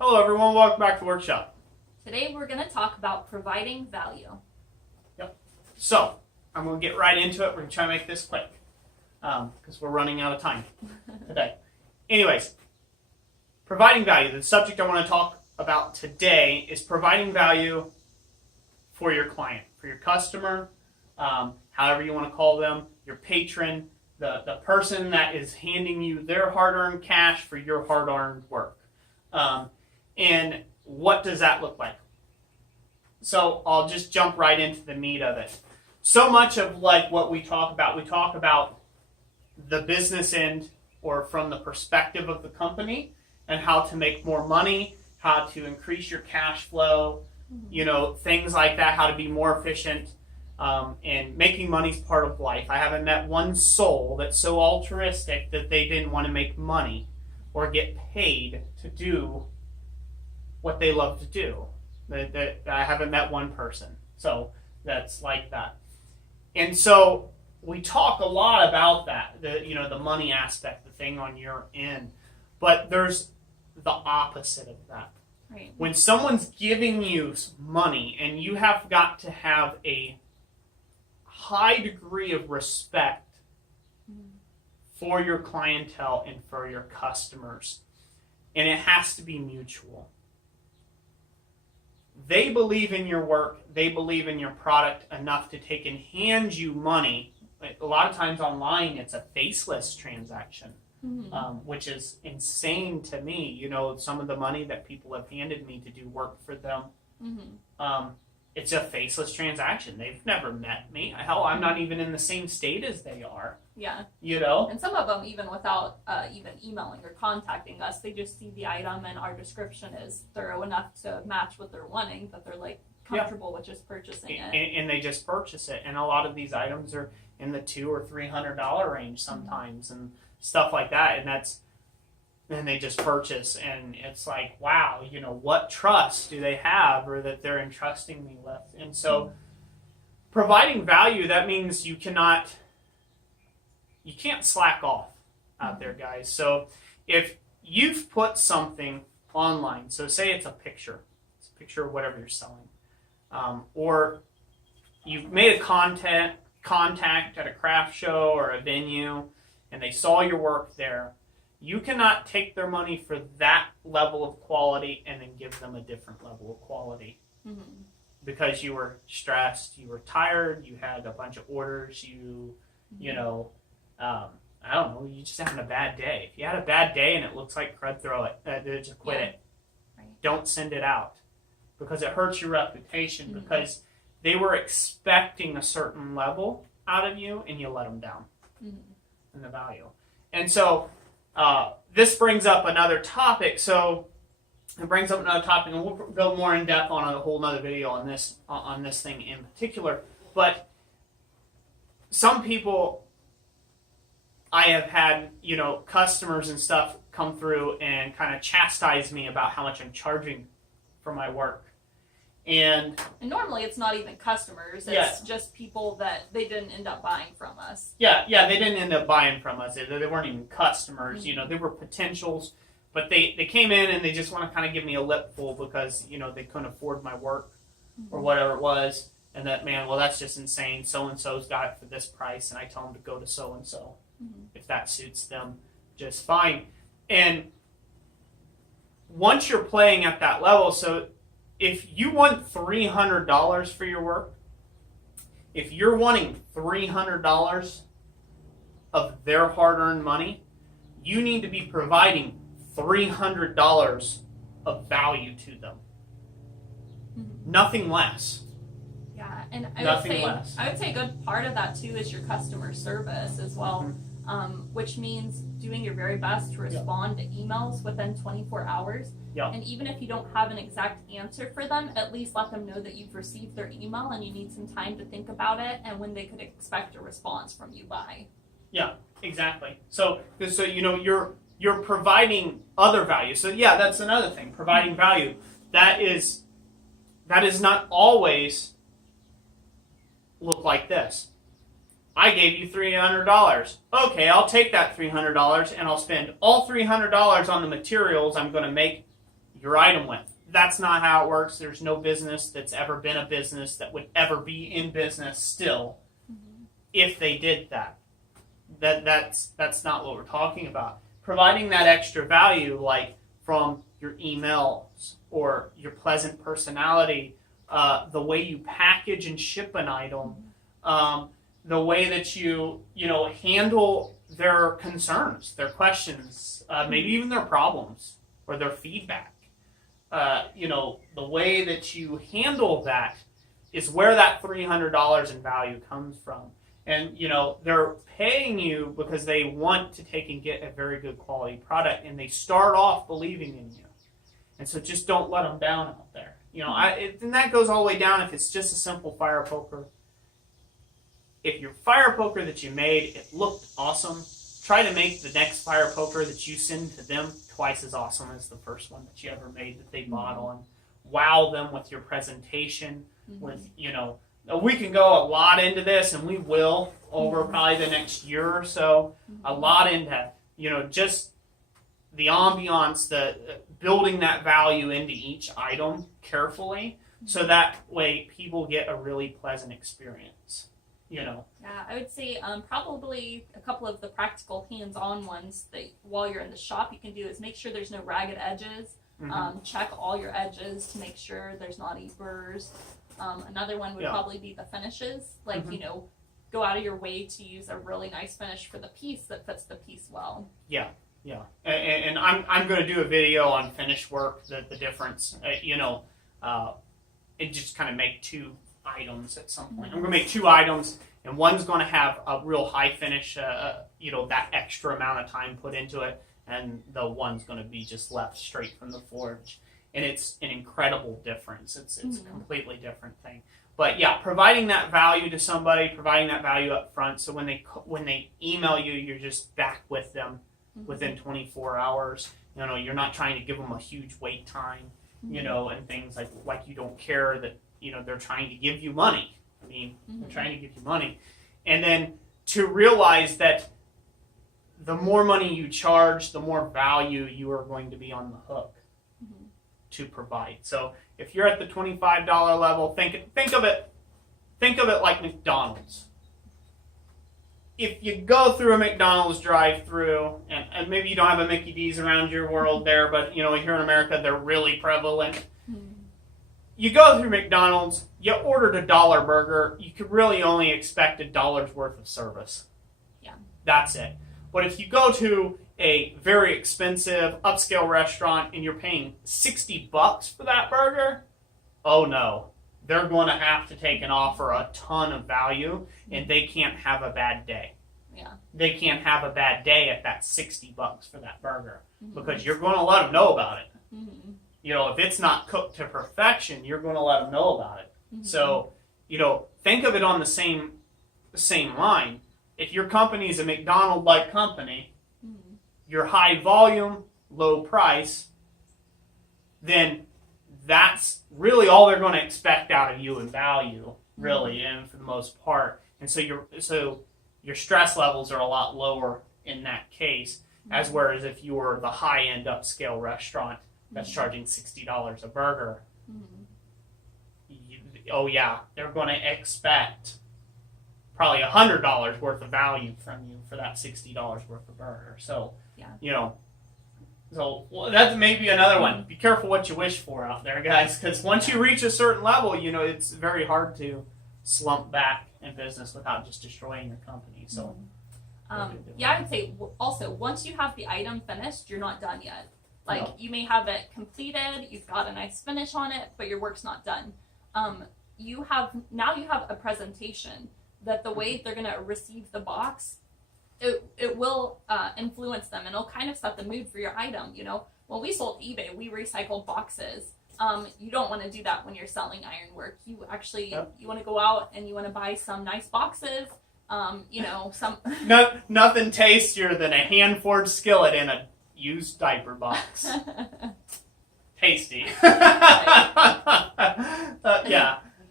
Hello everyone, welcome back to the workshop. Today we're going to talk about providing value. Yep. So, I'm going to get right into it. We're going to try to make this quick because we're running out of time today. Anyways, providing value. The subject I want to talk about today is providing value for your client, for your customer, however you want to call them, your patron, the person that is handing you their hard-earned cash for your hard-earned work. And what does that look like? So I'll just jump right into the meat of it. So much of like what we talk about the business end or from the perspective of the company and how to make more money, how to increase your cash flow, things like that, how to be more efficient. And making money is part of life. I haven't met one soul that's so altruistic that they didn't want to make money or get paid to do what they love to do. That I haven't met one person. So that's like that. And so we talk a lot about that, the money aspect, the thing on your end. But there's the opposite of that. Right. When someone's giving you money and you have got to have a high degree of respect for your clientele and for your customers, and it has to be mutual. They believe in your work, they believe in your product enough to take and hand you money. A lot of times online it's a faceless transaction, which is insane to me. Some of the money that people have handed me to do work for them, it's a faceless transaction. They've never met me. Hell, I'm not even in the same state as they are. Yeah. And some of them, even without even emailing or contacting us, they just see the item and our description is thorough enough to match what they're wanting, that they're comfortable with just purchasing it. And they just purchase it. And a lot of these items are in the $200 or $300 range sometimes, and stuff like that. And they just purchase, and it's like, wow, what trust do they have, or that they're entrusting me with? And so, providing value, that means you can't slack off out there, guys. So, if you've put something online, so say it's a picture of whatever you're selling, or you've made a contact at a craft show or a venue, and they saw your work there. You cannot take their money for that level of quality and then give them a different level of quality. Because you were stressed, you were tired, you had a bunch of orders, I don't know, you just having a bad day. If you had a bad day and it looks like crud, throw it. Just quit it. Right. Don't send it out because it hurts your reputation because they were expecting a certain level out of you and you let them down in the value. And so this brings up another topic. So it brings up another topic, and we'll go more in depth on a whole nother video on this thing in particular. But some people, I have had, customers and stuff come through and kind of chastise me about how much I'm charging for my work. And normally it's not even customers. It's just people that they didn't end up buying from us. Yeah, they didn't end up buying from us. They weren't even customers. They were potentials, but they came in and they just want to kind of give me a lip full because, they couldn't afford my work or whatever it was. And that, man, well, that's just insane. So-and-so's got it for this price, and I tell them to go to so-and-so if that suits them just fine. And once you're playing at that level, so if you want $300 for your work, if you're wanting $300 of their hard-earned money, you need to be providing $300 of value to them. Nothing less. Yeah, and I would say a good part of that too is your customer service as well, which means doing your very best to respond to emails within 24 hours. And even if you don't have an exact answer for them, at least let them know that you've received their email and you need some time to think about it and when they could expect a response from you by. Yeah, exactly. So you're providing other value. So that's another thing. Providing value. That is not always look like this. I gave you $300. Okay, I'll take that $300 and I'll spend all $300 on the materials I'm going to make your item went. That's not how it works. There's no business that's ever been a business that would ever be in business still if they did that. That's not what we're talking about. Providing that extra value, like from your emails or your pleasant personality, the way you package and ship an item, the way that you handle their concerns, their questions, maybe even their problems or their feedback. The way that you handle that is where that $300 in value comes from. And, they're paying you because they want to take and get a very good quality product, and they start off believing in you. And so just don't let them down out there. And that goes all the way down if it's just a simple fire poker. If your fire poker that you made, it looked awesome, try to make the next fire poker that you send to them twice as awesome as the first one that you ever made that they bought on. Wow them with your presentation, with, we can go a lot into this, and we will over probably the next year or so, a lot into, just the ambiance, the building that value into each item carefully, so that way people get a really pleasant experience. Yeah, I would say probably a couple of the practical hands-on ones that while you're in the shop you can do is make sure there's no ragged edges. Check all your edges to make sure there's not any burrs. Another one would probably be the finishes. Like, go out of your way to use a really nice finish for the piece that fits the piece well. Yeah. And I'm going to do a video on finish work, the difference. It just kind of make two items at some point. I'm going to make two items, and one's going to have a real high finish, that extra amount of time put into it, and the one's going to be just left straight from the forge. And it's an incredible difference. It's a completely different thing. But yeah, providing that value to somebody, providing that value up front, so when they email you, you're just back with them within 24 hours. You're not trying to give them a huge wait time, and things like you don't care that they're trying to give you money. They're trying to give you money. And then to realize that the more money you charge, the more value you are going to be on the hook to provide. So if you're at the $25 level, think of it like McDonald's. If you go through a McDonald's drive-through, and maybe you don't have a Mickey D's around your world there, but here in America they're really prevalent. You go through McDonald's, you ordered a $1 burger, you could really only expect $1's worth of service. Yeah. That's it. But if you go to a very expensive upscale restaurant and you're paying $60 for that burger, oh no. They're going to have to take and offer a ton of value, and they can't have a bad day. Yeah. They can't have a bad day at that $60 for that burger, because you're going to let them know about it. If it's not cooked to perfection, you're going to let them know about it. So, think of it on the same line. If your company is a McDonald's-like company, you're high volume, low price, then that's really all they're going to expect out of you in value, really, and for the most part. And so your stress levels are a lot lower in that case, as whereas if you were the high-end upscale restaurant that's charging $60 a burger, they're going to expect probably $100 worth of value from you for that $60 worth of burger. So, So that's maybe another one. Be careful what you wish for out there, guys, because once you reach a certain level, it's very hard to slump back in business without just destroying your company. So, I would say also once you have the item finished, you're not done yet. You may have it completed, you've got a nice finish on it, but your work's not done. You have a presentation that the way they're going to receive the box. It will influence them, and it'll kind of set the mood for your item. When we sold eBay, we recycled boxes. You don't want to do that when you're selling ironwork. You actually you want to go out and you want to buy some nice boxes. Nothing tastier than a hand-forged skillet in a used diaper box. Tasty.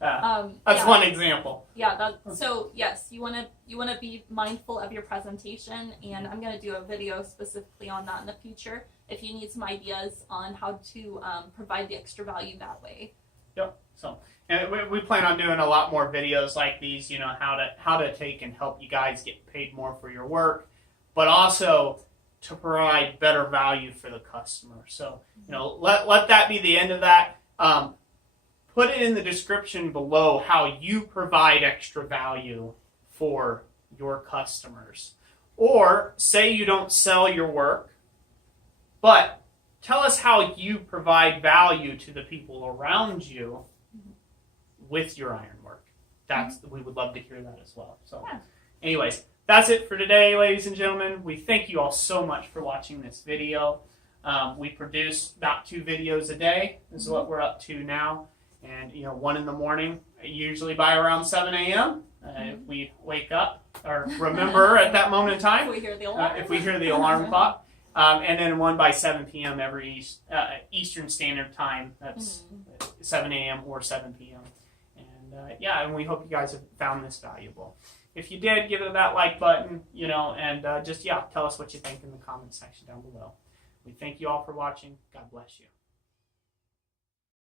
That's one example. Yeah. So yes, you want to be mindful of your presentation, and I'm going to do a video specifically on that in the future. If you need some ideas on how to provide the extra value that way. Yep. So, and we plan on doing a lot more videos like these. You know, how to take and help you guys get paid more for your work, but also to provide better value for the customer. So, you know, let that be the end of that. Put it in the description below how you provide extra value for your customers. Or say you don't sell your work, but tell us how you provide value to the people around you with your ironwork. We would love to hear that as well. So, anyways, that's it for today, ladies and gentlemen. We thank you all so much for watching this video. We produce about 2 videos a day. This is what we're up to now. And, you know, 1 in the morning, usually by around 7 a.m. If we wake up or remember at that moment in time. If we hear the alarm. If we hear the alarm clock. And then 1 by 7 p.m. every Eastern Standard Time. That's 7 a.m. or 7 p.m. And, and we hope you guys have found this valuable. If you did, give it that like button, you know, and tell us what you think in the comments section down below. We thank you all for watching. God bless you.